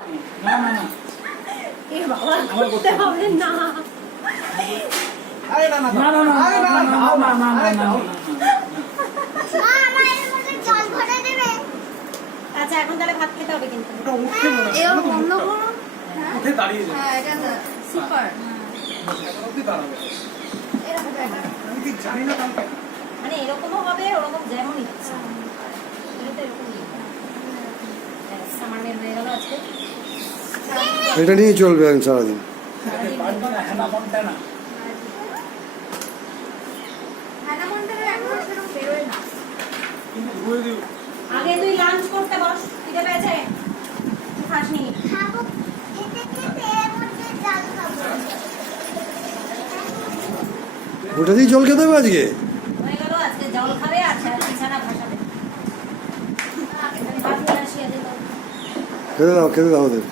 না না না এ বাবা করতে হবে না। আরে না না না না না আরে না না না না না না মা আমার এর মধ্যে জল ভরে দেবে। আচ্ছা এখন তাহলে ভাত খেতে হবে কিন্তু। ওটা উঠতে মনে হয় এরকম বন্ধ করো। উঠে দাঁড়িয়ে যায় হ্যাঁ এটা না সুপার। অবধি দাঁড়াবে এরকম ব্যাপার। আমি ঠিক জানি না কারণ মানে এরকমও হবে ওরকম যেমন ইচ্ছা। এটা তো এরকমই। আমার মেয়ের হয়ে গেল আজকে। এটা নিয়ে চলবে আমি সারাদিন। পারবে না হ্যাঁ মনটা না হ্যানা মন্ডলের এখন সেরকম বেরোয় না। কিন্তু ধুয়ে দিও আগে তুই লাঞ্চ করতে বস। খিদে পেয়েছে? তুই খাসনি? খাবো খেতে খেতে এর মধ্যে জল খাবো। ওটা দিয়ে জল খেতে হবে আজকে? হয়ে গেল আজকে জল খাবে আর বিছানা ভাসাবে। ভাত নিয়ে আসি আগে তো। খেতে দাও ওদের।